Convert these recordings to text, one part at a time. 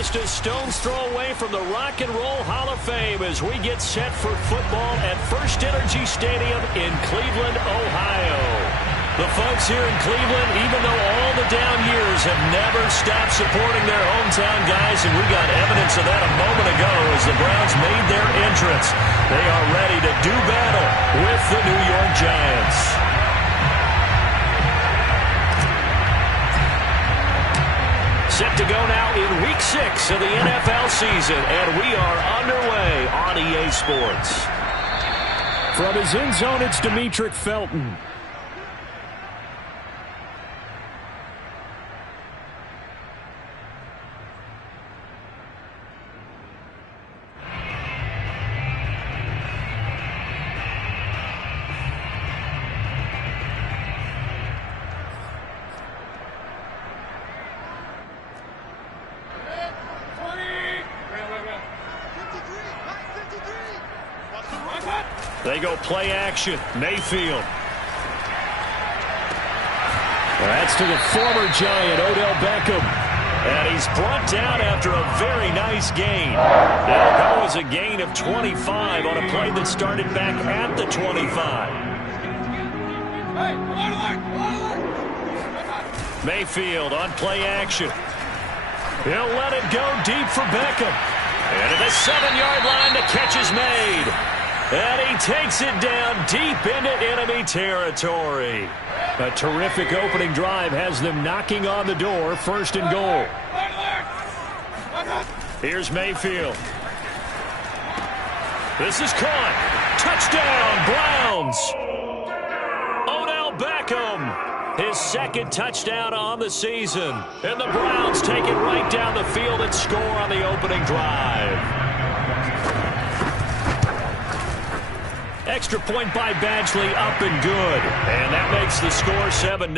just a stone's throw away from the Rock and Roll Hall of Fame as we get set for football at First Energy Stadium in Cleveland, Ohio. The folks here in Cleveland, even though all the down years, have never stopped supporting their hometown guys, and we got evidence of that a moment ago as the Browns made their entrance. They are ready to do battle with the New York Giants. Set to go now in Week 6 of the NFL season, and we are underway on EA Sports. From his end zone, it's Demetric Felton. They go play action. Mayfield. That's to the former Giant, Odell Beckham. And he's brought down after a very nice gain. That was a gain of 25 on a play that started back at the 25. Mayfield on play action. He'll let it go deep for Beckham. And at the 7-yard line, the catch is made. And he takes it down deep into enemy territory. A terrific opening drive has them knocking on the door, first and goal. Here's Mayfield. This is caught. Touchdown, Browns. Odell Beckham, his second touchdown on the season. And the Browns take it right down the field and score on the opening drive. Extra point by Badgley, up and good. And that makes the score 7-0.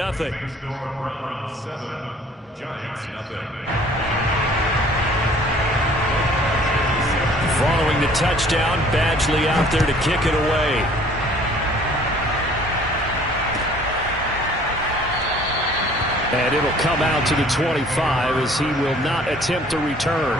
Following the touchdown, Badgley out there to kick it away. And it'll come out to the 25 as he will not attempt to return.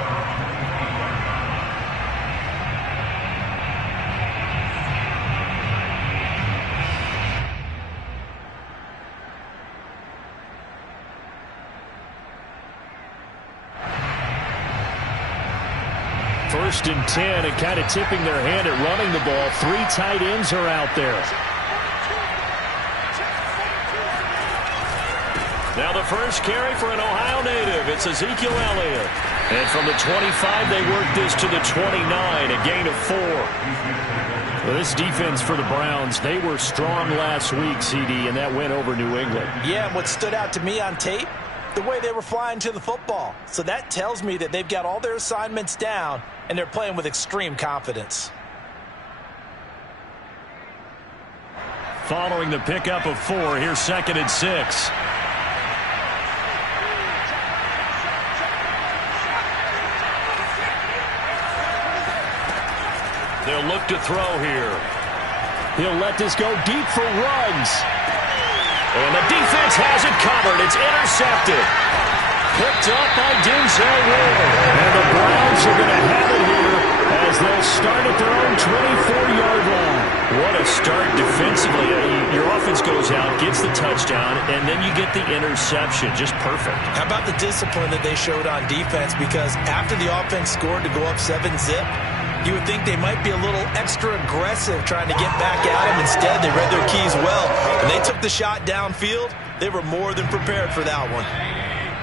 First and 10, and kind of tipping their hand at running the ball. 3 tight ends are out there. Now the first carry for an Ohio native. It's Ezekiel Elliott. And from the 25, they work this to the 29, a gain of 4. Well, this defense for the Browns, they were strong last week, CD, and that went over New England. Yeah, and what stood out to me on tape, the way they were flying to the football. So that tells me that they've got all their assignments down, and they're playing with extreme confidence. Following the pickup of 4, here's 2nd and 6. They'll look to throw here. He'll let this go deep for Ruggs. And the defense has it covered. It's intercepted. Picked up by Denzel Ward. And the Browns are going to have it here as they'll start at their own 24-yard line. What a start defensively. Your offense goes out, gets the touchdown, and then you get the interception. Just perfect. How about the discipline that they showed on defense? Because after the offense scored to go up 7-zip, you would think they might be a little extra aggressive trying to get back at him. Instead, they read their keys well, and they took the shot downfield. They were more than prepared for that one.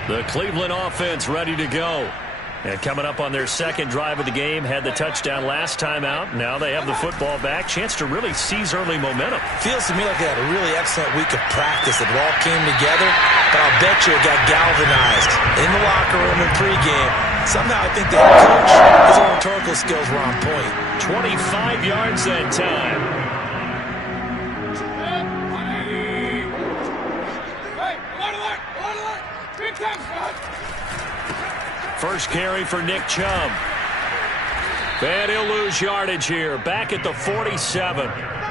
The Cleveland offense ready to go. And coming up on their second drive of the game, had the touchdown last time out. Now they have the football back. Chance to really seize early momentum. Feels to me like they had a really excellent week of practice. It all came together, but I'll bet you it got galvanized in the locker room and pregame. Somehow I think the head coach, his own rhetorical skills were on point. 25 yards that time. First carry for Nick Chubb. And he'll lose yardage here. Back at the 47.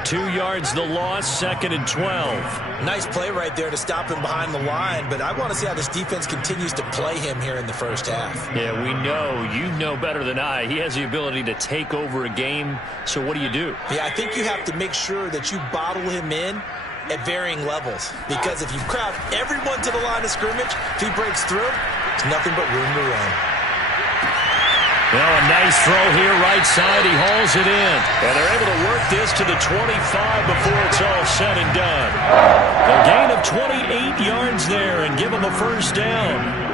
2 yards the loss, 2nd and 12. Nice play right there to stop him behind the line, but I want to see how this defense continues to play him here in the first half. Yeah, we know. You know better than I. He has the ability to take over a game, so what do you do? Yeah, I think you have to make sure that you bottle him in at varying levels, because if you crowd everyone to the line of scrimmage, if he breaks through, there's nothing but room to run. Well, a nice throw here, right side. He hauls it in. And they're able to work this to the 25 before it's all said and done. A gain of 28 yards there and give him a first down.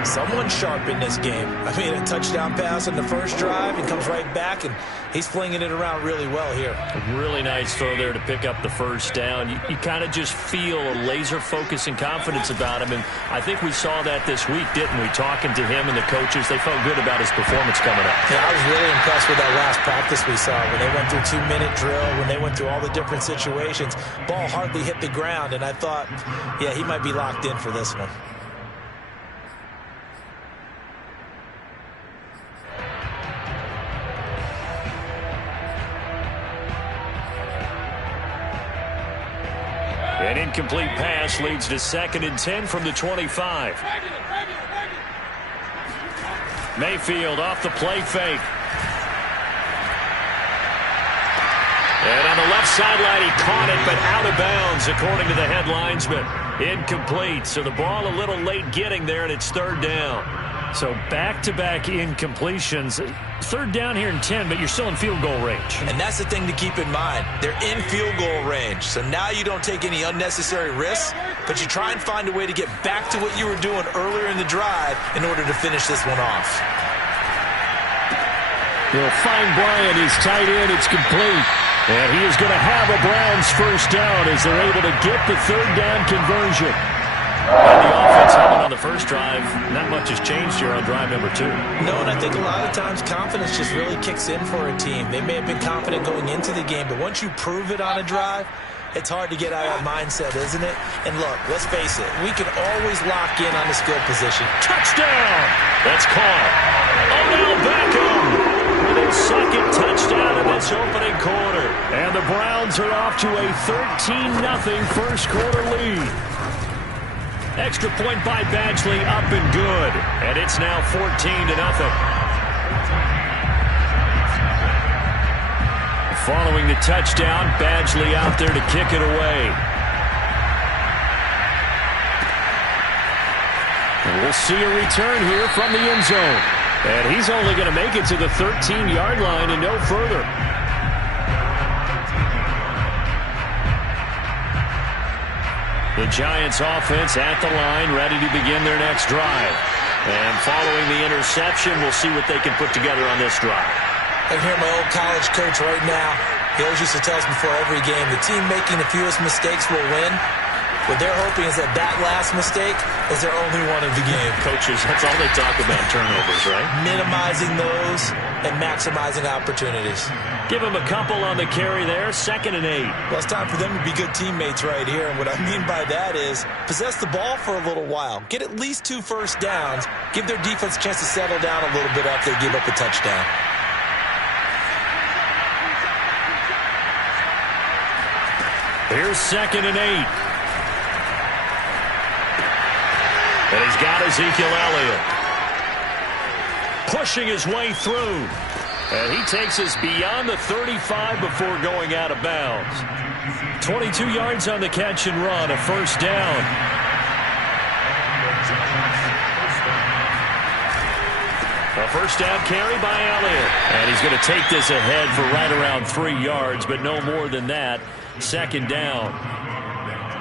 Someone sharp in this game. I mean, a touchdown pass on the first drive and comes right back, and he's flinging it around really well here. A really nice throw there to pick up the first down. You kind of just feel a laser focus and confidence about him, and I think we saw that this week, didn't we? Talking to him and the coaches, they felt good about his performance coming up. Yeah, I was really impressed with that last practice we saw when they went through 2-minute drill, when they went through all the different situations. Ball hardly hit the ground, and I thought, yeah, he might be locked in for this one. An incomplete pass leads to 2nd and 10 from the 25. Mayfield off the play fake. And on the left sideline, he caught it, but out of bounds, according to the head linesman. Incomplete, so the ball a little late getting there, and it's 3rd down. So back-to-back incompletions. 3rd down here in 10, but you're still in field goal range. And that's the thing to keep in mind. They're in field goal range. So now you don't take any unnecessary risks, but you try and find a way to get back to what you were doing earlier in the drive in order to finish this one off. They'll find Bryant, his tight end. It's complete. And he is going to have a Browns first down as they're able to get the 3rd down conversion. And the offense held on the first drive. Not much has changed here on drive number 2. No, and I think a lot of times confidence just really kicks in for a team. They may have been confident going into the game, but once you prove it on a drive, it's hard to get out of that mindset, isn't it? And look, let's face it, we can always lock in on the skill position. Touchdown! That's caught. Odell Beckham with his 2nd touchdown in this opening quarter. And the Browns are off to a 13-0 first quarter lead. Extra point by Badgley, up and good. And it's now 14-0. Following the touchdown, Badgley out there to kick it away. And we'll see a return here from the end zone. And he's only going to make it to the 13-yard line and no further. The Giants offense at the line, ready to begin their next drive. And following the interception, we'll see what they can put together on this drive. I can hear my old college coach right now. He always used to tell us before every game, the team making the fewest mistakes will win. What they're hoping is that last mistake is their only one of the game. Coaches, that's all they talk about, turnovers, right? Minimizing those and maximizing opportunities. Give them a couple on the carry there, 2nd and 8. Well, it's time for them to be good teammates right here. And what I mean by that is possess the ball for a little while. Get at least 2 first downs. Give their defense a chance to settle down a little bit after they give up a touchdown. Here's 2nd and 8. And he's got Ezekiel Elliott pushing his way through. And he takes us beyond the 35 before going out of bounds. 22 yards on the catch and run, a first down. A first down carry by Elliott. And he's going to take this ahead for right around 3 yards, but no more than that. 2nd down.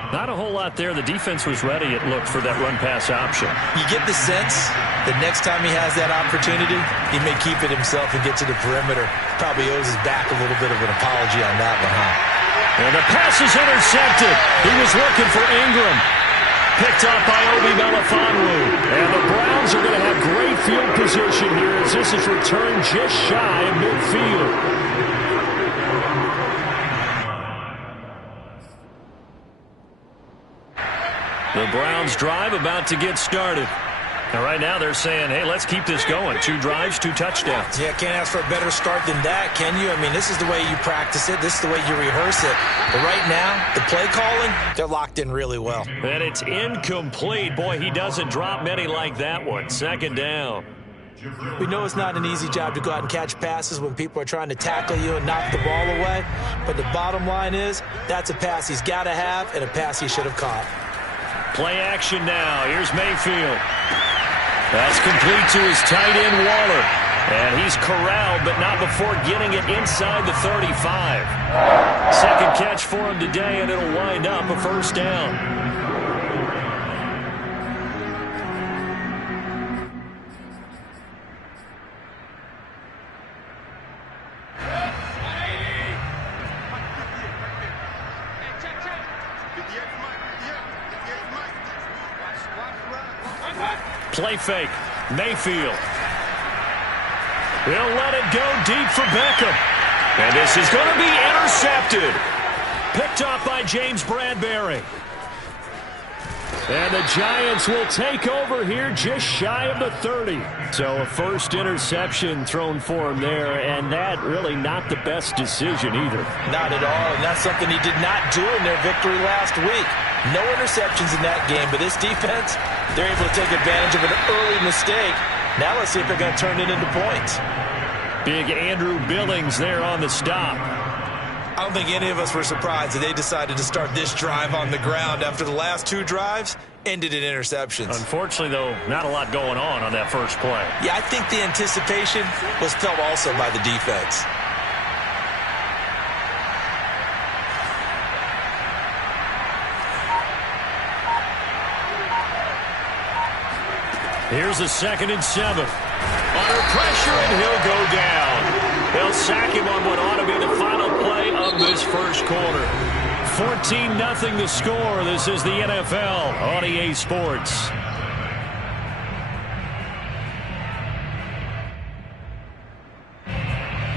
Not a whole lot there. The defense was ready, it looked, for that run-pass option. You get the sense that next time he has that opportunity, he may keep it himself and get to the perimeter. Probably owes his back a little bit of an apology on that one, huh? And the pass is intercepted. He was looking for Ingram. Picked up by Obi Melifonwu. And the Browns are going to have great field position here as this is returned just shy of midfield. The Browns drive about to get started. And right now they're saying, hey, let's keep this going. 2 drives, 2 touchdowns. Yeah, can't ask for a better start than that, can you? I mean, this is the way you practice it. This is the way you rehearse it. But right now, the play calling, they're locked in really well. And it's incomplete. Boy, he doesn't drop many like that one. 2nd down. We know it's not an easy job to go out and catch passes when people are trying to tackle you and knock the ball away. But the bottom line is, that's a pass he's got to have and a pass he should have caught. Play action now. Here's Mayfield. That's complete to his tight end, Waller. And he's corralled, but not before getting it inside the 35. 2nd catch for him today, and it'll wind up a 1st down. Play fake. Mayfield. He'll let it go deep for Beckham. And this is going to be intercepted. Picked off by James Bradbury. And the Giants will take over here just shy of the 30. So a first interception thrown for him there, and that really not the best decision either. Not at all, and that's something he did not do in their victory last week. No interceptions in that game, but this defense, they're able to take advantage of an early mistake. Now let's see if they're going to turn it into points. Big Andrew Billings there on the stop. I don't think any of us were surprised that they decided to start this drive on the ground after the last 2 drives ended in interceptions. Unfortunately, though, not a lot going on that first play. Yeah, I think the anticipation was felt also by the defense. Here's a 2nd and 7. Under pressure, and he'll go down. They'll sack him on what ought to be the final play of this first quarter. 14-0 the score. This is the NFL on EA Sports.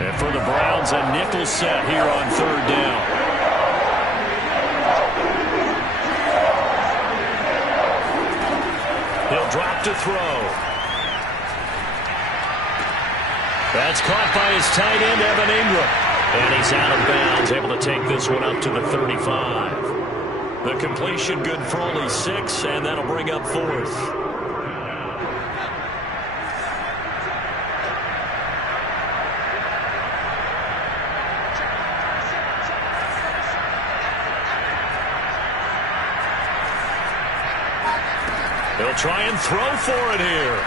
And for the Browns, a nickel set here on 3rd down. He'll drop to throw. That's caught by his tight end, Evan Ingram. And he's out of bounds, able to take this one up to the 35. The completion good for only 6, and that'll bring up 4th. He'll try and throw for it here.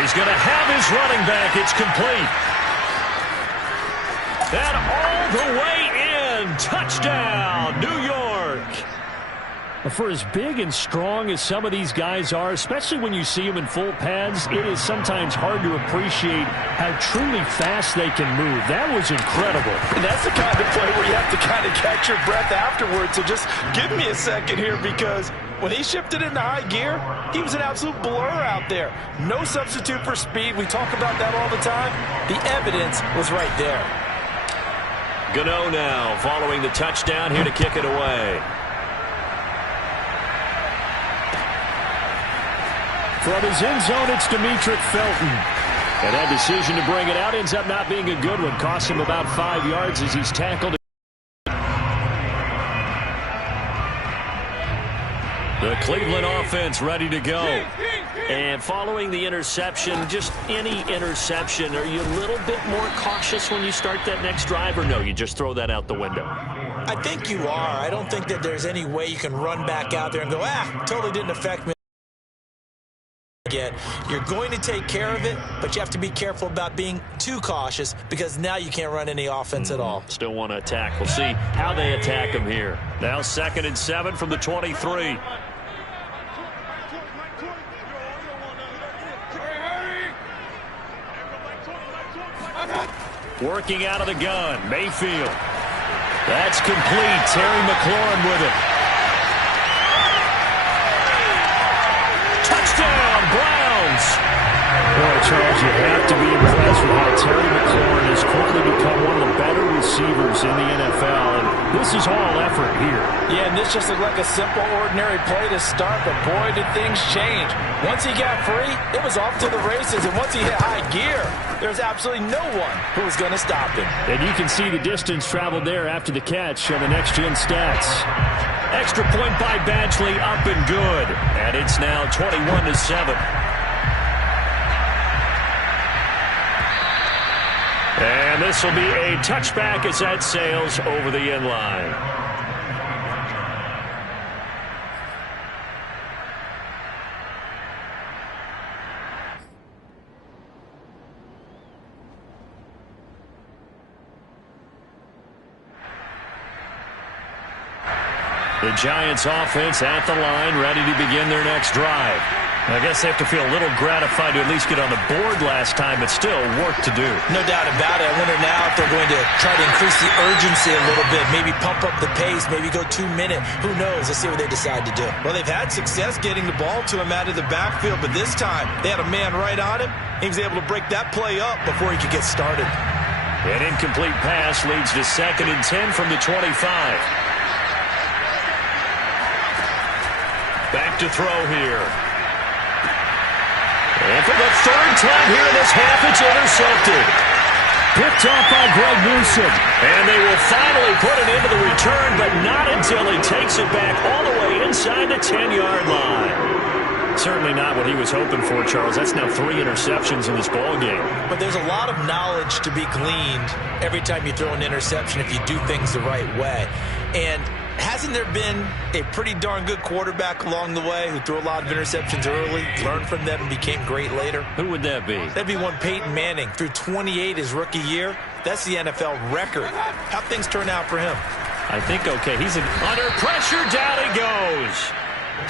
He's going to have his running back. It's complete. And all the way in. Touchdown, New York. For as big and strong as some of these guys are, especially when you see them in full pads, it is sometimes hard to appreciate how truly fast they can move. That was incredible. And that's the kind of play where you have to kind of catch your breath afterwards. So just give me a second here, because when he shifted into high gear, he was an absolute blur out there. No substitute for speed. We talk about that all the time. The evidence was right there. Gano now following the touchdown here to kick it away. From his end zone, it's Demetric Felton. And that decision to bring it out ends up not being a good one. Costs him about 5 yards as he's tackled. The Cleveland offense ready to go. And following the interception, just any interception, are you a little bit more cautious when you start that next drive, or no, you just throw that out the window? I think you are. I don't think that there's any way you can run back out there and go, totally didn't affect me. You're going to take care of it, but you have to be careful about being too cautious, because now you can't run any offense at all. Still want to attack. We'll see how they attack him here. Now 2nd and 7 from the 23. Working out of the gun, Mayfield. That's complete. Terry McLaurin with it. Touchdown, Browns. Boy, Charles, you have to be impressed with how Terry McLaurin has quickly become one of the better receivers in the NFL, and this is all effort here. Yeah, and this just looked like a simple, ordinary play to start, but boy, did things change. Once he got free, it was off to the races, and once he hit high gear, there's absolutely no one who was going to stop him. And you can see the distance traveled there after the catch on the next-gen stats. Extra point by Badgley, up and good. And it's now 21-7. And this will be a touchback as that sails over the end line. The Giants offense at the line, ready to begin their next drive. I guess they have to feel a little gratified to at least get on the board last time, but still work to do. No doubt about it. I wonder now if they're going to try to increase the urgency a little bit, maybe pump up the pace, maybe go 2-minute. Who knows? Let's see what they decide to do. Well, they've had success getting the ball to him out of the backfield, but this time they had a man right on him. He was able to break that play up before he could get started. An incomplete pass leads to 2nd and 10 from the 25. Back to throw here. And for the third time here in this half, it's intercepted. Picked off by Greg Newsom. And they will finally put it into the return, but not until he takes it back all the way inside the 10-yard line. Certainly not what he was hoping for, Charles. That's now 3 interceptions in this ball game. But there's a lot of knowledge to be gleaned every time you throw an interception if you do things the right way. And hasn't there been a pretty darn good quarterback along the way who threw a lot of interceptions early, learned from them, and became great later? Who would that be? That'd be one Peyton Manning. Threw 28 his rookie year. That's the NFL record. How'd things turn out for him? I think okay. He's under pressure. Down he goes.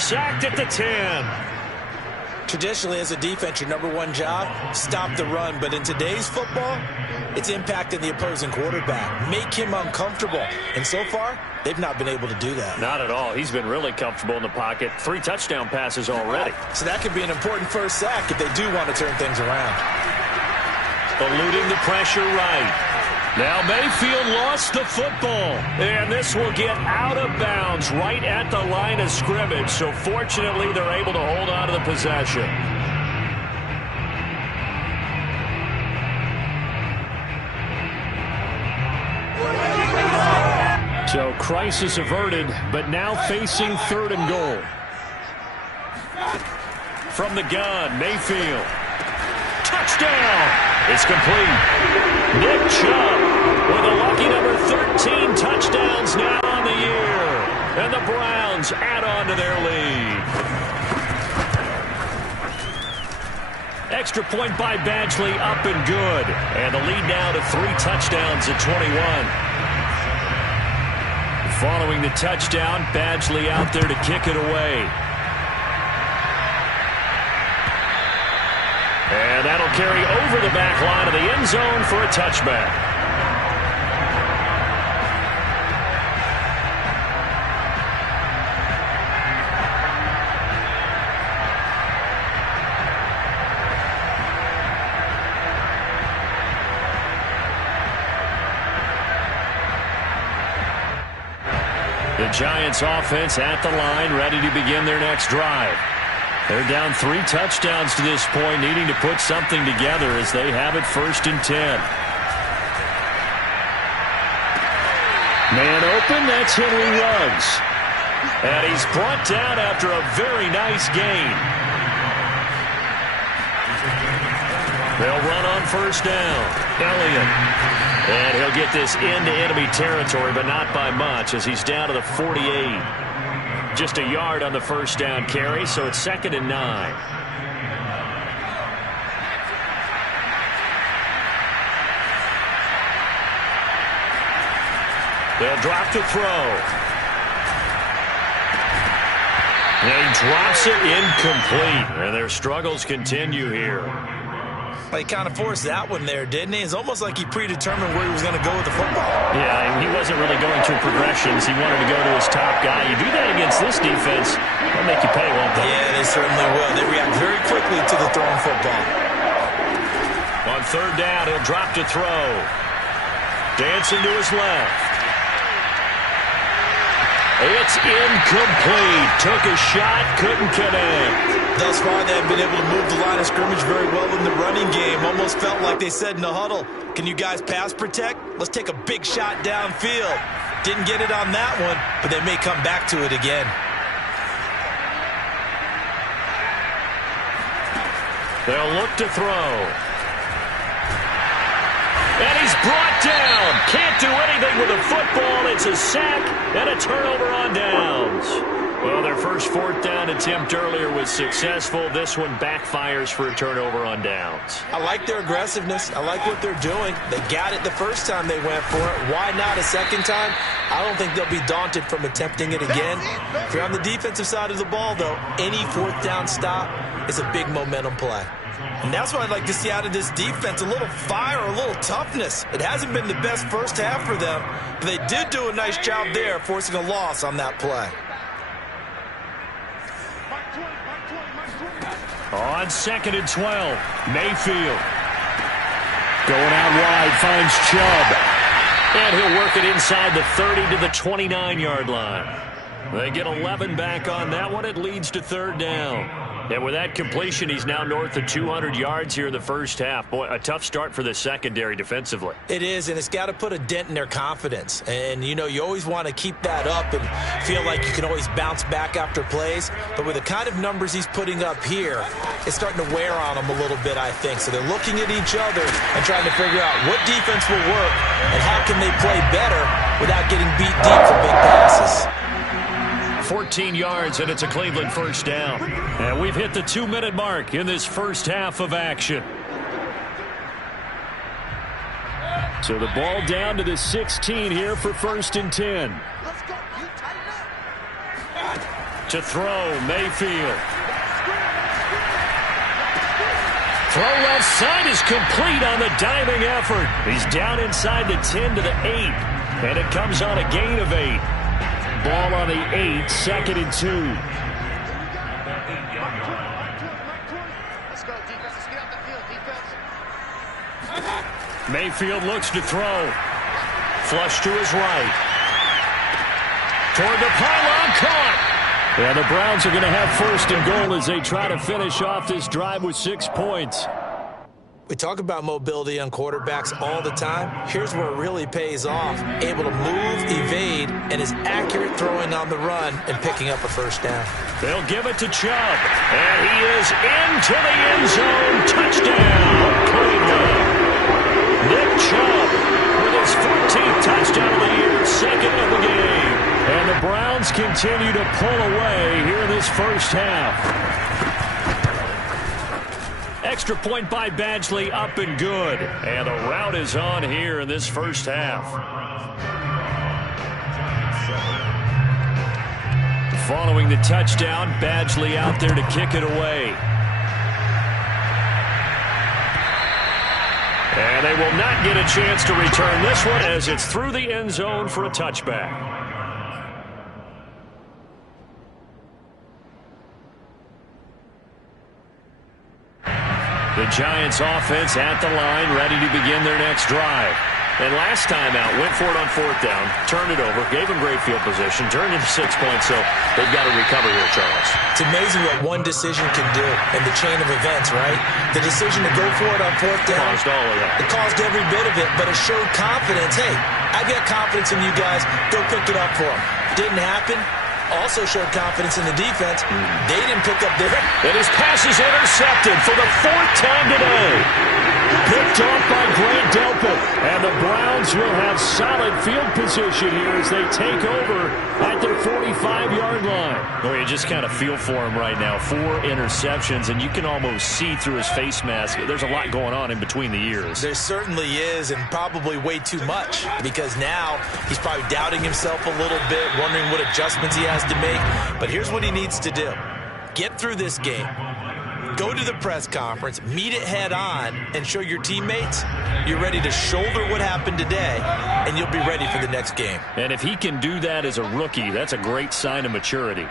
Sacked at the 10. Traditionally, as a defense, your number one job, stop the run. But in today's football, it's impacting the opposing quarterback. Make him uncomfortable. And so far, they've not been able to do that. Not at all. He's been really comfortable in the pocket. 3 touchdown passes already. So that could be an important first sack if they do want to turn things around. Eluding the pressure right. Now Mayfield lost the football. And this will get out of bounds right at the line of scrimmage. So fortunately, they're able to hold on to the possession. So crisis averted, but now facing 3rd and goal. From the gun, Mayfield. Touchdown! It's complete. Nick Chubb with a lucky number 13 touchdowns now on the year. And the Browns add on to their lead. Extra point by Badgley, up and good. And the lead now to 3 touchdowns at 21. Following the touchdown, Badgley out there to kick it away. And that'll carry over the back line of the end zone for a touchback. The Giants offense at the line, ready to begin their next drive. They're down 3 touchdowns to this point, needing to put something together as they have it 1st and 10. Man open, that's Henry Ruggs. And he's brought down after a very nice gain. They'll run on 1st down. Elliott. And he'll get this into enemy territory, but not by much as he's down to the 48. Just a yard on the 1st down carry, so it's 2nd and 9. They'll drop to throw. And he drops it incomplete. And their struggles continue here. He kind of forced that one there, didn't he? It's almost like he predetermined where he was going to go with the football. Yeah, he wasn't really going through progressions. He wanted to go to his top guy. You do that against this defense, they'll make you pay, won't they? Yeah, they certainly will. They react very quickly to the thrown football. On third down, he'll drop to throw. Dancing to his left. It's incomplete. Took a shot, couldn't connect. Thus far, they have been able to move the line of scrimmage very well in the running game. Almost felt like they said in the huddle, can you guys pass protect? Let's take a big shot downfield. Didn't get it on that one, but they may come back to it again. They'll look to throw. And he's brought down. Can't do anything with the football. It's a sack and a turnover on downs. Well, their first fourth down attempt earlier was successful. This one backfires for a turnover on downs. I like their aggressiveness. I like what they're doing. They got it the first time they went for it. Why not a second time? I don't think they'll be daunted from attempting it again. If you're on the defensive side of the ball, though, any fourth down stop is a big momentum play. And that's what I'd like to see out of this defense, a little fire, a little toughness. It hasn't been the best first half for them, but they did do a nice job there, forcing a loss on that play. On 2nd and 12, Mayfield. Going out wide, finds Chubb. And he'll work it inside the 30 to the 29-yard line. They get 11 back on that one. It leads to third down. And with that completion, he's now north of 200 yards here in the first half. Boy, a tough start for the secondary defensively. It is, and it's got to put a dent in their confidence. And, you know, you always want to keep that up and feel like you can always bounce back after plays. But with the kind of numbers he's putting up here, it's starting to wear on them a little bit, I think. So they're looking at each other and trying to figure out what defense will work and how can they play better without getting beat deep for big passes. 14 yards, and it's a Cleveland first down. And we've hit the 2-minute mark in this first half of action. So the ball down to the 16 here for 1st and 10. To throw, Mayfield. Throw left side is complete on the diving effort. He's down inside the 10 to the 8. And it comes on a gain of 8. Ball on the 8, 2nd and 2. Let's go, defense. Let's get out the field, defense. Mayfield looks to throw. Flush to his right. Toward the pylon, caught. Yeah, the Browns are going to have 1st and goal as they try to finish off this drive with 6 points. We talk about mobility on quarterbacks all the time. Here's where it really pays off. Able to move, evade, and is accurate throwing on the run and picking up a first down. They'll give it to Chubb. And he is into the end zone. Touchdown, Cleveland. Nick Chubb with his 14th touchdown of the year, 2nd of the game. And the Browns continue to pull away here in this first half. Extra point by Badgley, up and good. And the rout is on here in this first half. Following the touchdown, Badgley out there to kick it away. And they will not get a chance to return this one as it's through the end zone for a touchback. The Giants offense at the line, ready to begin their next drive. And last time out, went for it on 4th down, turned it over, gave them great field position, turned into 6 points, so they've got to recover here, Charles. It's amazing what one decision can do in the chain of events, right? The decision to go for it on 4th down. Caused all of that. It caused every bit of it, but it showed confidence. Hey, I've got confidence in you guys. Go pick it up for them. Didn't happen. Also showed confidence in the defense. They didn't pick up their... And his pass is intercepted for the 4th time today. Picked off by Grant Delpit. And the Browns will have solid field position here as they take over at their 45-yard line. Boy, you just kind of feel for him right now. 4 interceptions, and you can almost see through his face mask. There's a lot going on in between the ears. There certainly is, and probably way too much, because now he's probably doubting himself a little bit, wondering what adjustments he has to make. But here's what he needs to do. Get through this game. Go to the press conference, meet it head on, and show your teammates you're ready to shoulder what happened today, and you'll be ready for the next game. And if he can do that as a rookie, that's a great sign of maturity.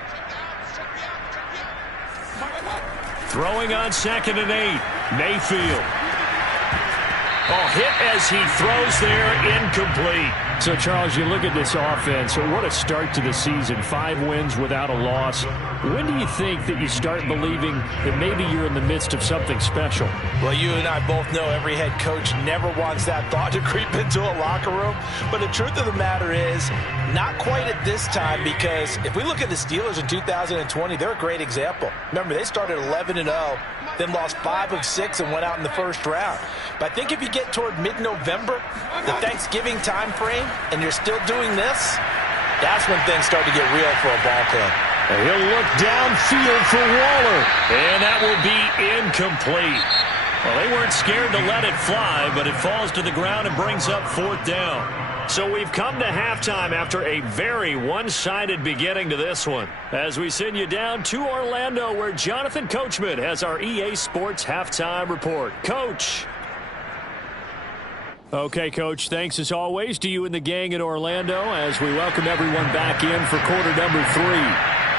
Throwing on 2nd and 8, Mayfield. Oh, hit as he throws there, incomplete. So, Charles, you look at this offense, what a start to the season. 5 wins without a loss. When do you think that you start believing that maybe you're in the midst of something special? Well, you and I both know every head coach never wants that thought to creep into a locker room. But the truth of the matter is, not quite at this time, because if we look at the Steelers in 2020, they're a great example. Remember, they started 11-0, then lost 5 of 6 and went out in the first round. But I think if you get toward mid-November, the Thanksgiving time frame, and you're still doing this, that's when things start to get real for a ball club. And he'll look downfield for Waller. And that will be incomplete. Well, they weren't scared to let it fly, but it falls to the ground and brings up 4th down. So we've come to halftime after a very one-sided beginning to this one. As we send you down to Orlando, where Jonathan Coachman has our EA Sports Halftime Report. Coach. Okay, Coach, thanks as always to you and the gang in Orlando as we welcome everyone back in for quarter number 3.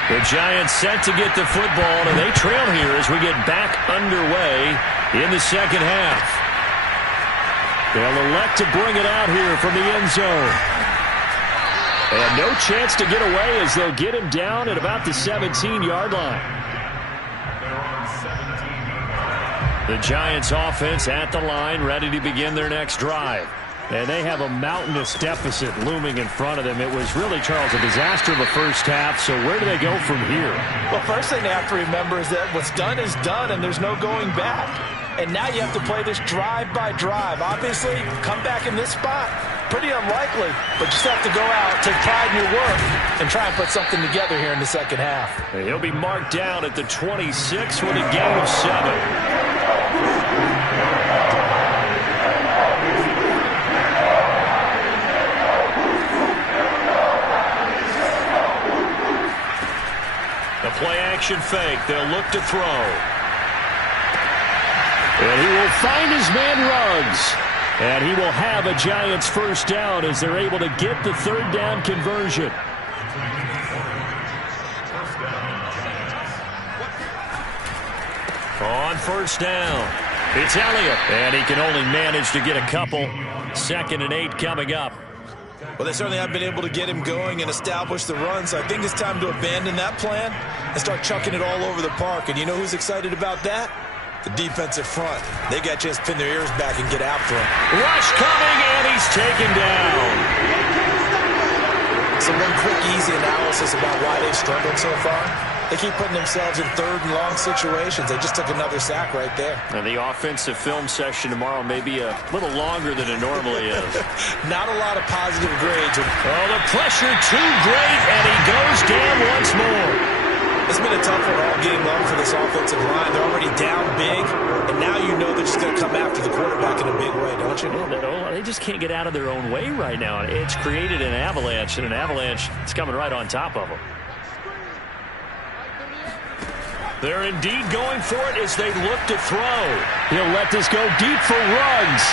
The Giants set to get the football, and they trail here as we get back underway in the second half. They'll elect to bring it out here from the end zone. And no chance to get away as they'll get him down at about the 17-yard line. The Giants offense at the line, ready to begin their next drive. And they have a mountainous deficit looming in front of them. It was really, Charles, a disaster of the first half. So where do they go from here? Well, first thing they have to remember is that what's done is done, and there's no going back. And now you have to play this drive by drive. Obviously, come back in this spot, pretty unlikely. But you just have to go out, take pride in your work, and try and put something together here in the second half. And he'll be marked down at the 26 with a gain of 7. Play-action fake. They'll look to throw. And he will find his man Ruggs. And he will have a Giants first down as they're able to get the 3rd down conversion. On first down, it's Elliott. And he can only manage to get a couple. 2nd and 8 coming up. Well, they certainly have been able to get him going and establish the run, so I think it's time to abandon that plan and start chucking it all over the park. And you know who's excited about that? The defensive front. They got a chance to pin their ears back and get after him. Rush coming, and he's taken down. So one quick, easy analysis about why they've struggled so far. They keep putting themselves in 3rd and long situations. They just took another sack right there. And the offensive film session tomorrow may be a little longer than it normally is. Not a lot of positive grades. Oh, the pressure too great, and he goes down once more. It's been a tough one all game long for this offensive line. They're already down big, and now you know they're just going to come after the quarterback in a big way, don't you? No, they just can't get out of their own way right now. It's created an avalanche, and an avalanche is coming right on top of them. They're indeed going for it as they look to throw. He'll let this go deep for Ruggs.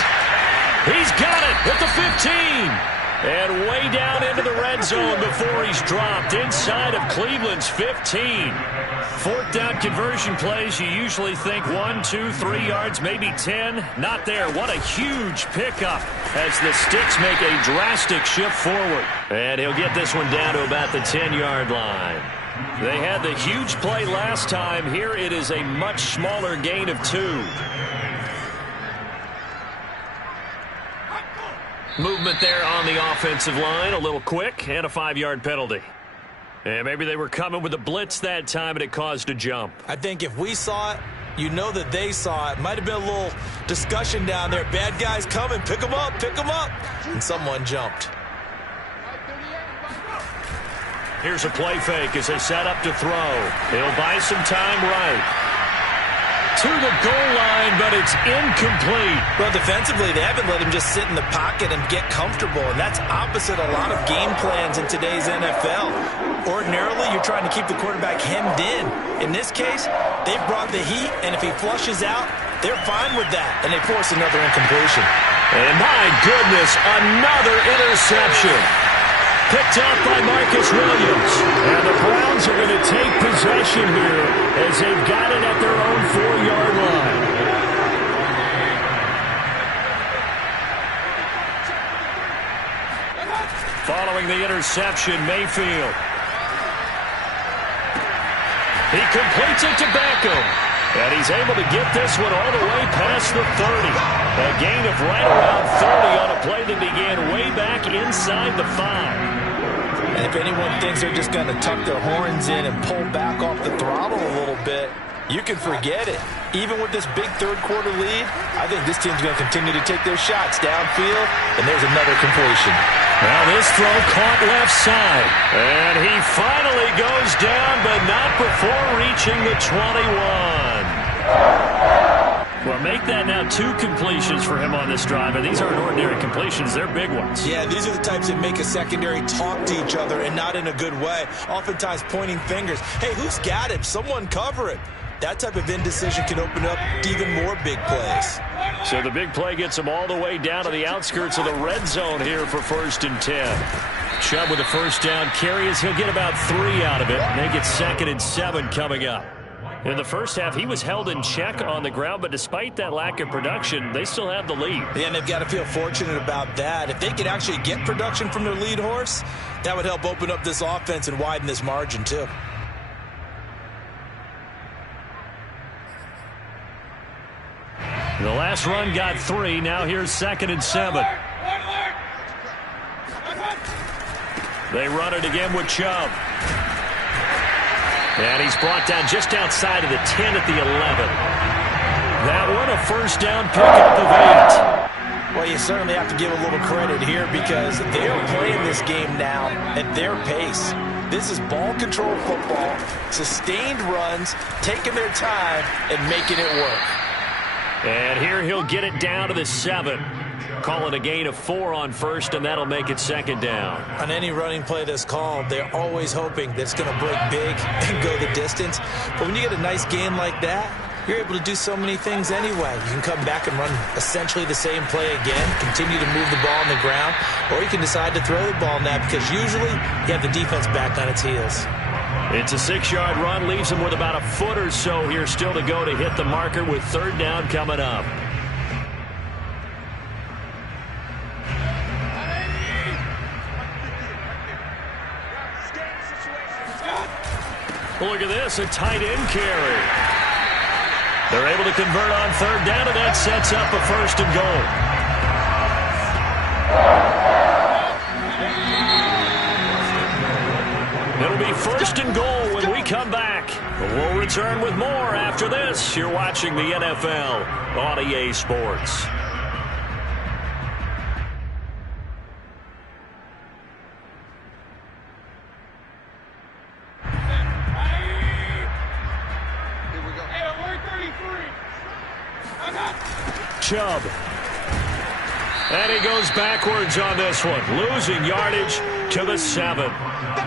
He's got it at the 15. And way down into the red zone before he's dropped inside of Cleveland's 15. 4th down conversion plays, you usually think 1, 2, 3 yards, maybe 10. Not there. What a huge pickup as the Sticks make a drastic shift forward. And he'll get this one down to about the 10-yard line. They had the huge play last time. Here it is a much smaller gain of 2. Movement there on the offensive line, a little quick, and a 5-yard penalty. And maybe they were coming with a blitz that time, and it caused a jump. I think if we saw it, you know that they saw it. Might have been a little discussion down there. Bad guys coming, pick them up, pick them up. And someone jumped. Here's a play fake as they set up to throw. He'll buy some time right. To the goal line, but it's incomplete. Well, defensively, they haven't let him just sit in the pocket and get comfortable, and that's opposite a lot of game plans in today's NFL. Ordinarily, you're trying to keep the quarterback hemmed in. In this case, they've brought the heat, and if he flushes out, they're fine with that, and they force another incompletion. And my goodness, another interception. Picked up by Marcus Williams. And the Browns are going to take possession here as they've got it at their own 4-yard line. throwing the interception, Mayfield. He completes it to Beckham. And he's able to get this one all the way past the 30. A gain of right around 30 on a play that began way back inside the 5. And if anyone thinks they're just going to tuck their horns in and pull back off the throttle a little bit, you can forget it. Even with this big third-quarter lead, I think this team's going to continue to take their shots downfield, and there's another completion. Now this throw caught left side. And he finally goes down, but not before reaching the 21. Well, make that now 2 completions for him on this drive, and these aren't ordinary completions. They're big ones. Yeah, these are the types that make a secondary talk to each other, and not in a good way. Oftentimes pointing fingers. Hey, who's got him? Someone cover it. That type of indecision can open up even more big plays. So the big play gets him all the way down to the outskirts of the red zone here for 1st and 10. Chubb with the first down carry as he'll get about 3 out of it. Make it 2nd and 7 coming up. In the first half, he was held in check on the ground, but despite that lack of production, they still have the lead. Yeah, and they've got to feel fortunate about that. If they could actually get production from their lead horse, that would help open up this offense and widen this margin too. The last run got 3. Now here's 2nd and 7. They run it again with Chubb. And he's brought down just outside of the 10 at the 11. That one a first down pickup of 8. Well, you certainly have to give a little credit here because they're playing this game now at their pace. This is ball control football, sustained runs, taking their time and making it work. And here he'll get it down to the 7. Call it a gain of 4 on 1st, and that'll make it 2nd down. On any running play that's called, they're always hoping that it's going to break big and go the distance. But when you get a nice gain like that, you're able to do so many things anyway. You can come back and run essentially the same play again, continue to move the ball on the ground, or you can decide to throw the ball now because usually you have the defense back on its heels. It's a 6-yard run, leaves him with about a foot or so here still to go to hit the marker with 3rd down coming up. Look at this, a tight end carry. They're able to convert on 3rd down, and that sets up a 1st and goal. It'll be 1st and goal when we come back. We'll return with more after this. You're watching the NFL on EA Sports. Chubb. And he goes backwards on this one, losing yardage to the 7.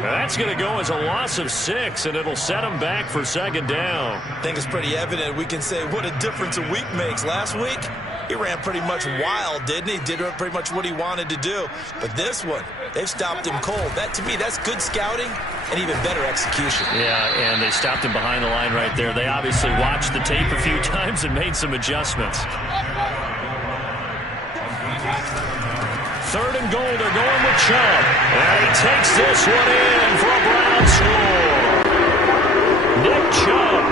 That's going to go as a loss of 6, and it'll set him back for 2nd down. I think it's pretty evident. We can say what a difference a week makes. Last week, he ran pretty much wild, didn't he? Did pretty much what he wanted to do. But this one, they've stopped him cold. That, to me, that's good scouting and even better execution. Yeah, and they stopped him behind the line right there. They obviously watched the tape a few times and made some adjustments. 3rd and goal, they're going with Chubb. And he takes this one in for a Brown score. Nick Chubb,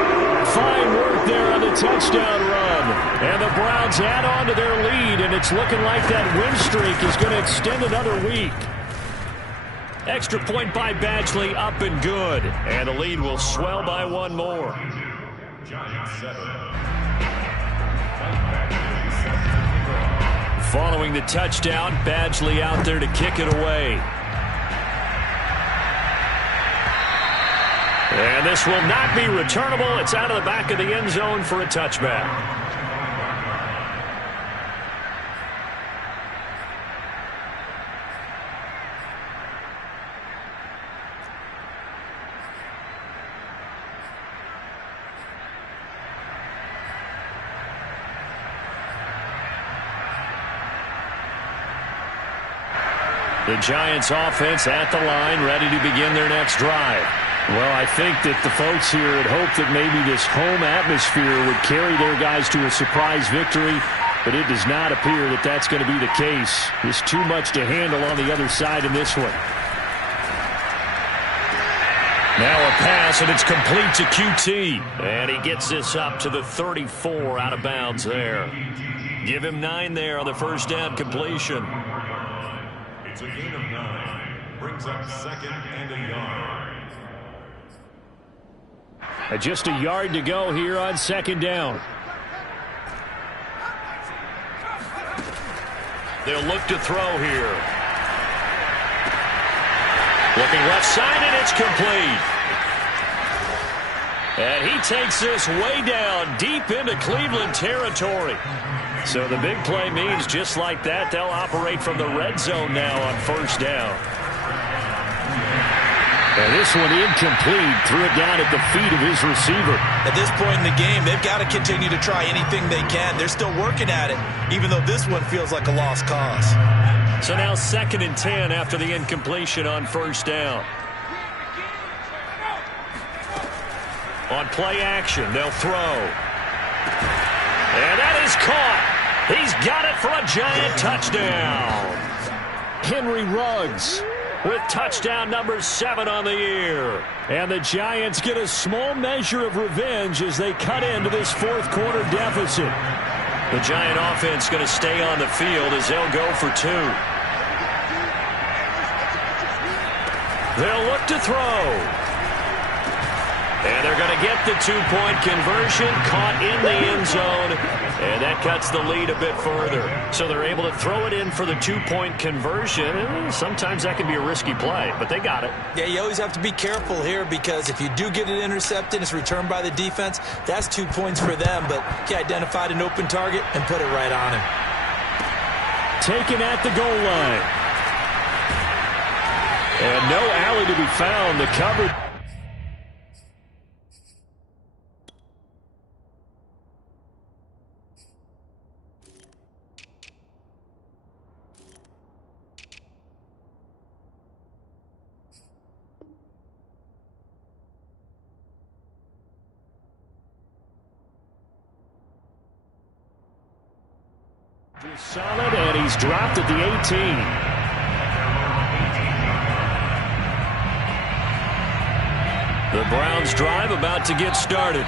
fine work there on the touchdown run. And the Browns add on to their lead, and it's looking like that win streak is going to extend another week. Extra point by Badgley, up and good. And the lead will swell by 1 more. Following the touchdown, Badgley out there to kick it away. And this will not be returnable. It's out of the back of the end zone for a touchback. The Giants offense at the line, ready to begin their next drive. Well, I think that the folks here had hoped that maybe this home atmosphere would carry their guys to a surprise victory, but it does not appear that that's going to be the case. There's too much to handle on the other side in this one. Now a pass, and it's complete to QT. And he gets this up to the 34, out of bounds there. Give him 9 there on the first down completion. It's a gain of 9. Brings up 2nd and a yard. Just a yard to go here on 2nd down. They'll look to throw here. Looking left side, and it's complete. And he takes this way down, deep into Cleveland territory. So the big play means just like that, they'll operate from the red zone now on first down. And this one incomplete. Threw it down at the feet of his receiver. At this point in the game, they've got to continue to try anything they can. They're still working at it, even though this one feels like a lost cause. So now 2nd and 10 after the incompletion on first down. On play action, they'll throw. And that is caught. He's got it for a giant touchdown. Henry Ruggs with touchdown number 7 on the year. And the Giants get a small measure of revenge as they cut into this 4th quarter deficit. The Giant offense going to stay on the field as they'll go for 2. They'll look to throw. And they're going to get the 2-point conversion, caught in the end zone, and that cuts the lead a bit further. So they're able to throw it in for the 2-point conversion. Sometimes that can be a risky play, but they got it. Yeah, you always have to be careful here because if you do get it intercepted, it's returned by the defense, that's 2 points for them, but he identified an open target and put it right on him. Taken at the goal line. And no alley to be found. The cover. Solid, and he's dropped at the 18. The Browns drive about to get started.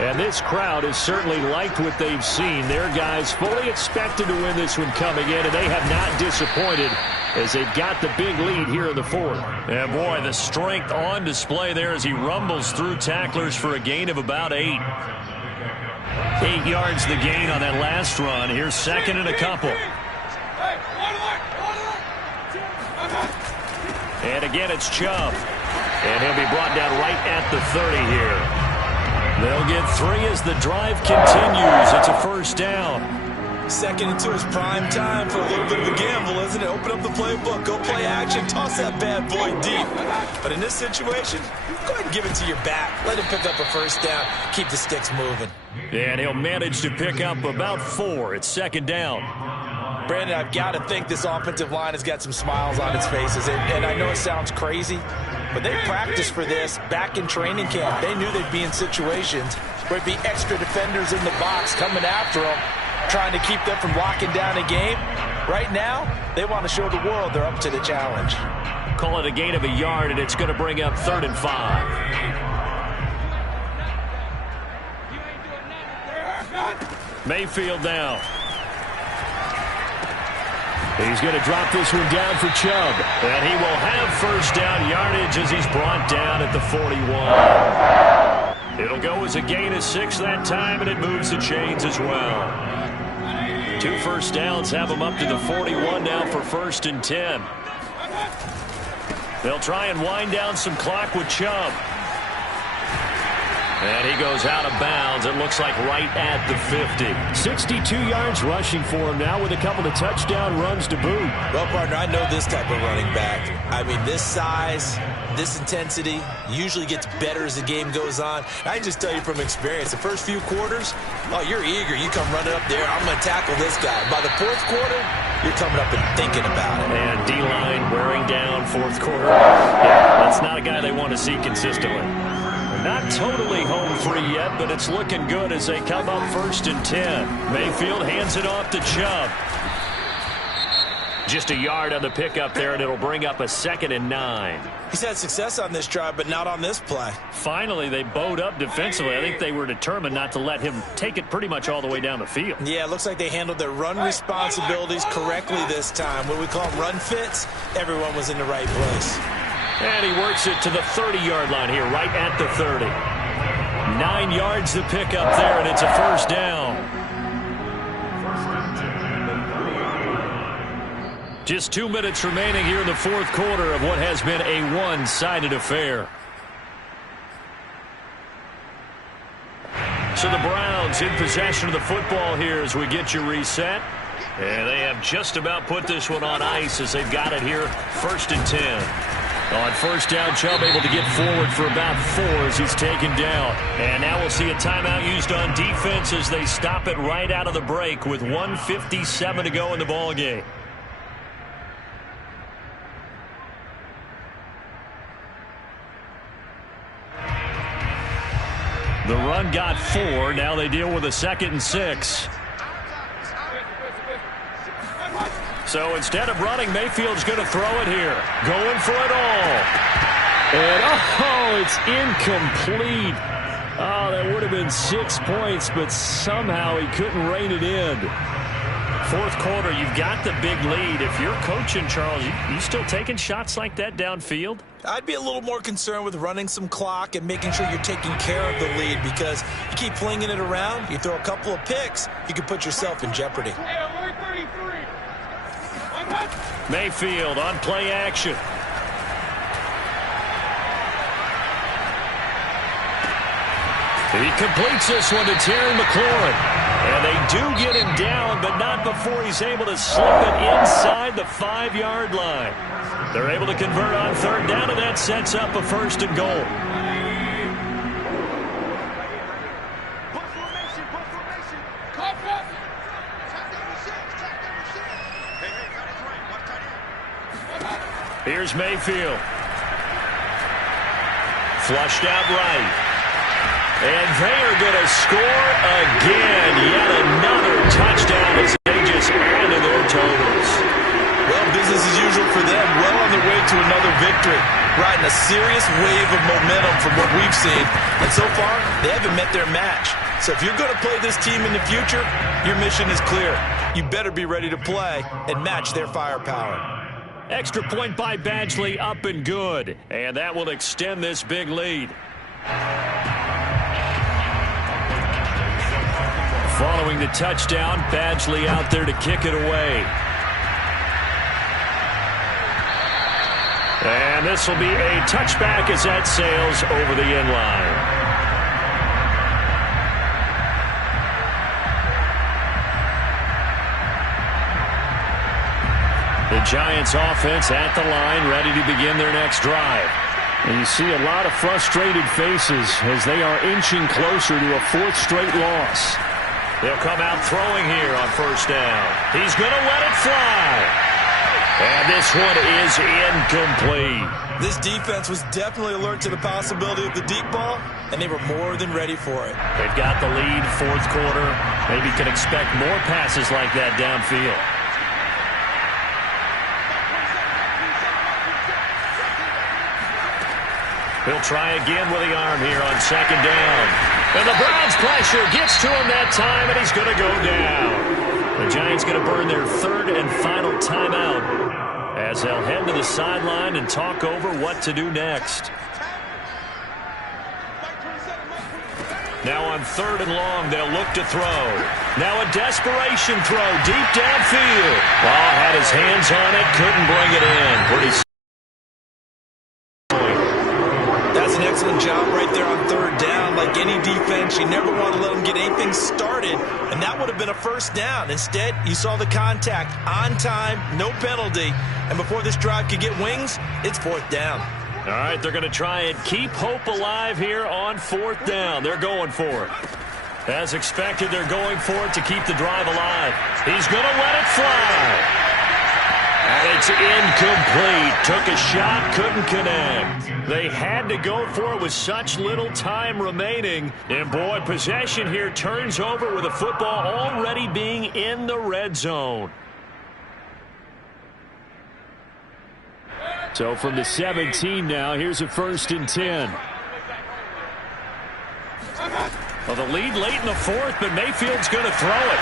And this crowd has certainly liked what they've seen. Their guys fully expected to win this one coming in, and they have not disappointed as they've got the big lead here in the 4th. And boy, the strength on display there as he rumbles through tacklers for a gain of about 8. 8 yards the gain on that last run. Here's 2nd and a couple. And again, it's Chubb. And he'll be brought down right at the 30 here. They'll get 3 as the drive continues. It's a first down. 2nd and 2 is prime time for a little bit of a gamble, isn't it? Open up the playbook, go play action, toss that bad boy deep. But in this situation, go ahead and give it to your back. Let him pick up a first down. Keep the sticks moving. And he'll manage to pick up about 4. It's 2nd down. Brandon, I've got to think this offensive line has got some smiles on its faces. And I know it sounds crazy, but they practiced for this back in training camp. They knew they'd be in situations where it'd be extra defenders in the box coming after them, trying to keep them from locking down a game. Right now, they want to show the world they're up to the challenge. Call it a gain of a yard, and it's going to bring up 3rd and 5. Mayfield now. He's going to drop this one down for Chubb. And he will have first down yardage as he's brought down at the 41. It'll go as a gain of 6 that time, and it moves the chains as well. 2 first downs have him up to the 41 now for 1st and 10. They'll try and wind down some clock with Chubb. And he goes out of bounds. It looks like right at the 50. 62 yards rushing for him now with a couple of touchdown runs to boot. Well, partner, I know this type of running back. I mean, this size, this intensity usually gets better as the game goes on. I can just tell you from experience, the first few quarters, oh, you're eager. You come running up there, I'm going to tackle this guy. By the 4th quarter, you're coming up and thinking about it. And D-line wearing down 4th quarter. Yeah, that's not a guy they want to see consistently. Not totally home free yet, but it's looking good as they come up 1st and 10. Mayfield hands it off to Chubb. Just a yard on the pickup there, and it'll bring up a 2nd and 9. He's had success on this drive, but not on this play. Finally, they bowed up defensively. I think they were determined not to let him take it pretty much all the way down the field. Yeah, it looks like they handled their run responsibilities correctly this time. What we call them run fits, everyone was in the right place. And he works it to the 30-yard line here, right at the 30. 9 yards to pick up there, and it's a first down. Just 2 minutes remaining here in the fourth quarter of what has been a one-sided affair. So the Browns in possession of the football here as we get you reset. And they have just about put this one on ice as they've got it here, 1st and 10. On first down, Chubb able to get forward for about 4 as he's taken down. And now we'll see a timeout used on defense as they stop it right out of the break with 1:57 to go in the ballgame. The run got 4. Now they deal with a 2nd and 6. So instead of running, Mayfield's going to throw it here. Going for it all. And, it's incomplete. Oh, that would have been 6 points, but somehow he couldn't rein it in. Fourth quarter, you've got the big lead. If you're coaching, Charles, you still taking shots like that downfield? I'd be a little more concerned with running some clock and making sure you're taking care of the lead, because you keep flinging it around, you throw a couple of picks, you can put yourself in jeopardy. Mayfield on play action. He completes this one to Terry McLaurin. And they do get him down, but not before he's able to slip it inside the 5-yard line. They're able to convert on third down, and that sets up a 1st and goal. Here's Mayfield. Flushed out right. And they are going to score again. Yet another touchdown as they just added their totals. Well, business as usual for them. Well on their way to another victory. Riding a serious wave of momentum from what we've seen. And so far, they haven't met their match. So if you're going to play this team in the future, your mission is clear. You better be ready to play and match their firepower. Extra point by Badgley, up and good. And that will extend this big lead. Following the touchdown, Badgley out there to kick it away. And this will be a touchback as that sails over the end line. The Giants offense at the line, ready to begin their next drive. And you see a lot of frustrated faces as they are inching closer to a 4th straight loss. They'll come out throwing here on first down. He's going to let it fly. And this one is incomplete. This defense was definitely alert to the possibility of the deep ball, and they were more than ready for it. They've got the lead, fourth quarter. Maybe can expect more passes like that downfield. He'll try again with the arm here on 2nd down. And the Browns pressure gets to him that time, and he's going to go down. The Giants going to burn their 3rd and final timeout as they'll head to the sideline and talk over what to do next. Now on 3rd and long, they'll look to throw. Now a desperation throw deep downfield. Ball had his hands on it, couldn't bring it in. Pretty. That's an excellent job right there on 3rd down. Like any defense, you never want to let them get anything started, and that would have been a 1st down. Instead, you saw the contact on time, no penalty, and before this drive could get wings, it's 4th down. All right, they're going to try and keep hope alive here on 4th down. They're going for it. As expected, they're going for it to keep the drive alive. He's going to let it fly. And it's incomplete. Took a shot, couldn't connect. They had to go for it with such little time remaining. And boy, possession here turns over with the football already being in the red zone. So from the 17 now, here's a 1st and 10. Well, the lead late in the 4th, but Mayfield's going to throw it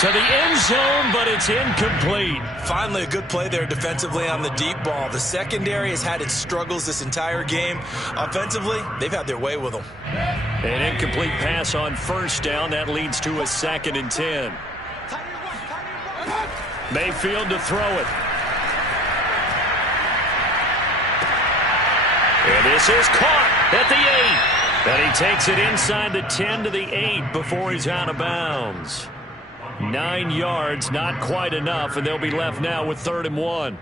to the end zone, but it's incomplete. Finally, a good play there defensively on the deep ball. The secondary has had its struggles this entire game. Offensively, they've had their way with them. An incomplete pass on 1st down. That leads to a 2nd and 10. Mayfield to throw it. And this is caught at the 8. And he takes it inside the 10 to the 8 before he's out of bounds. 9 yards, not quite enough, and they'll be left now with 3rd and 1.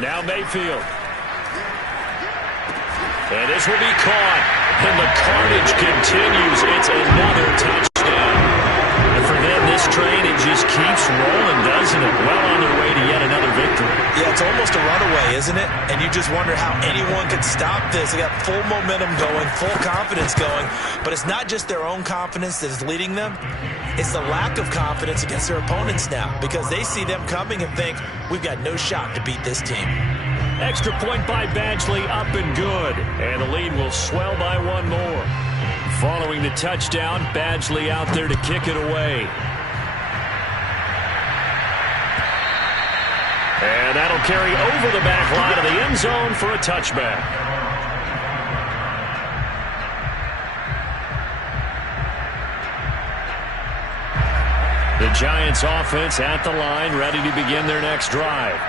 Now Mayfield. And this will be caught. And the carnage continues. It's another touchdown. And for them, this train, it just keeps rolling, doesn't it? Well on their way to yet another victory. Yeah, it's almost a runaway, isn't it? And you just wonder how anyone could stop this. They got full momentum going, full confidence going. But it's not just their own confidence that is leading them. It's the lack of confidence against their opponents now, because they see them coming and think, we've got no shot to beat this team. Extra point by Badgley, up and good. And the lead will swell by 1 more. Following the touchdown, Badgley out there to kick it away. And that'll carry over the back line of the end zone for a touchback. The Giants offense at the line, ready to begin their next drive.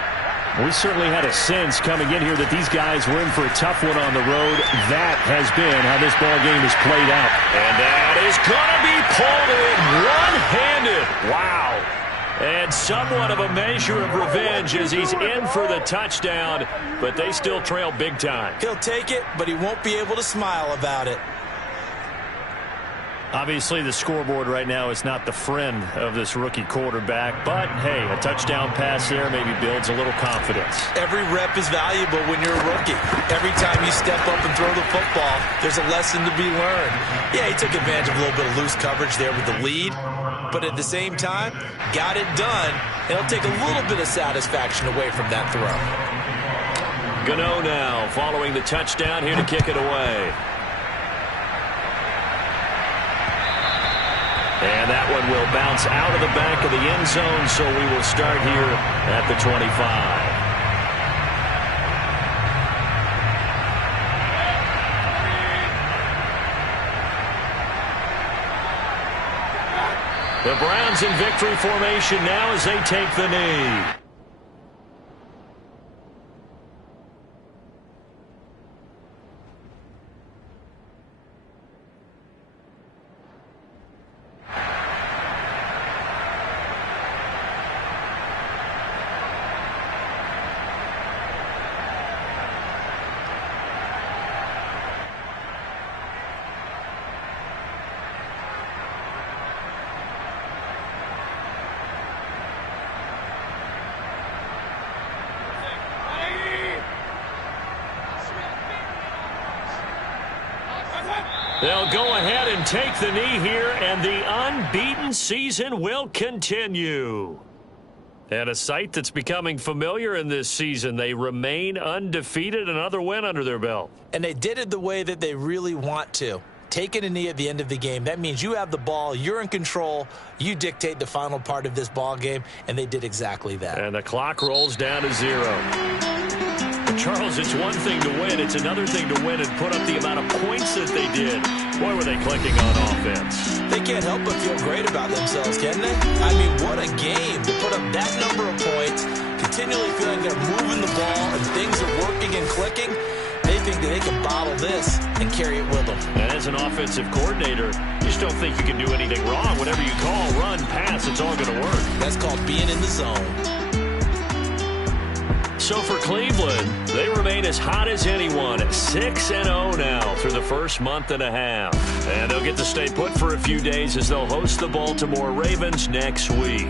We certainly had a sense coming in here that these guys were in for a tough one on the road. That has been how this ball game has played out. And that is going to be pulled in one-handed. Wow. And somewhat of a measure of revenge as he's in for the touchdown, but they still trail big time. He'll take it, but he won't be able to smile about it. Obviously, the scoreboard right now is not the friend of this rookie quarterback. But, hey, a touchdown pass there maybe builds a little confidence. Every rep is valuable when you're a rookie. Every time you step up and throw the football, there's a lesson to be learned. Yeah, he took advantage of a little bit of loose coverage there with the lead. But at the same time, got it done. And he'll take a little bit of satisfaction away from that throw. Gano now following the touchdown here to kick it away. And that one will bounce out of the back of the end zone, so we will start here at the 25. The Browns in victory formation now as they take the knee. They'll go ahead and take the knee here, and the unbeaten season will continue. And a sight that's becoming familiar in this season. They remain undefeated, another win under their belt. And they did it the way that they really want to. Taking a knee at the end of the game, that means you have the ball, you're in control, you dictate the final part of this ball game, and they did exactly that. And the clock rolls down to 0. Charles, it's one thing to win. It's another thing to win and put up the amount of points that they did. Boy, were they clicking on offense. They can't help but feel great about themselves, can they? I mean, what a game to put up that number of points, continually feeling they're moving the ball and things are working and clicking. They think that they can bottle this and carry it with them. And as an offensive coordinator, you just don't think you can do anything wrong. Whatever you call, run, pass, it's all going to work. That's called being in the zone. So for Cleveland, they remain as hot as anyone at 6-0 now through the first month and a half. And they'll get to stay put for a few days as they'll host the Baltimore Ravens next week.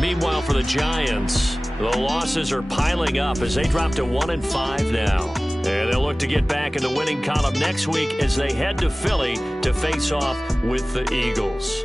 Meanwhile, for the Giants, the losses are piling up as they drop to 1-5 now. And they'll look to get back in the winning column next week as they head to Philly to face off with the Eagles.